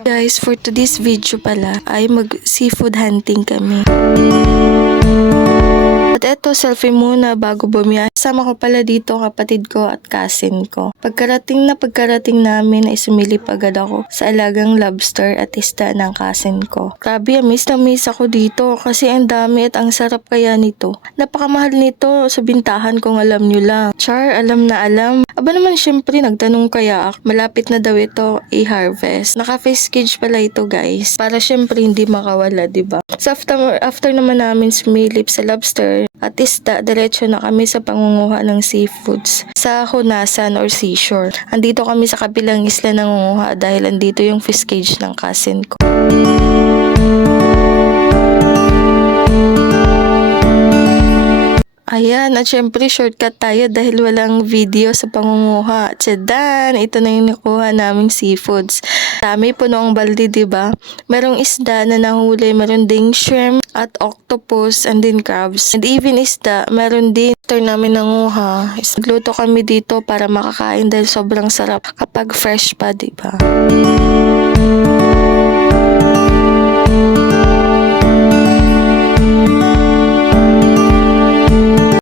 Guys, for today's video pala ay mag-seafood hunting kami. At eto, selfie muna bago bumiyahe. Sama ko pala dito kapatid ko at cousin ko. Pagkarating namin ay sumilip agad ako sa alagang lobster at isda ng cousin ko. Grabe, miss na miss ako dito kasi ang dami at ang sarap kaya nito. Napakamahal nito sa bintahan kung alam nyo lang. Char, alam na alam. Aba naman syempre nagtanong kaya ako. Malapit na daw ito i-harvest. Naka-face cage pala ito guys. Para syempre hindi makawala, diba? So after naman namin sumilip sa lobster at isda, diretso na kami sa pangunguha ng seafoods sa Honasan or seashore. Andito kami sa kabilang isla nangunguha dahil andito yung fish cage ng cousin ko. Ayan, at syempre shortcut tayo dahil walang video sa pangunguha. Tsadan, ito na yung nakuha naming seafoods. Dami, puno ang balde, diba? Merong isda na nahuli, meron ding shrimp at octopus and then crabs. And even isda, meron din. After namin nanguha, nagluto kami dito para makakain dahil sobrang sarap kapag fresh pa, diba?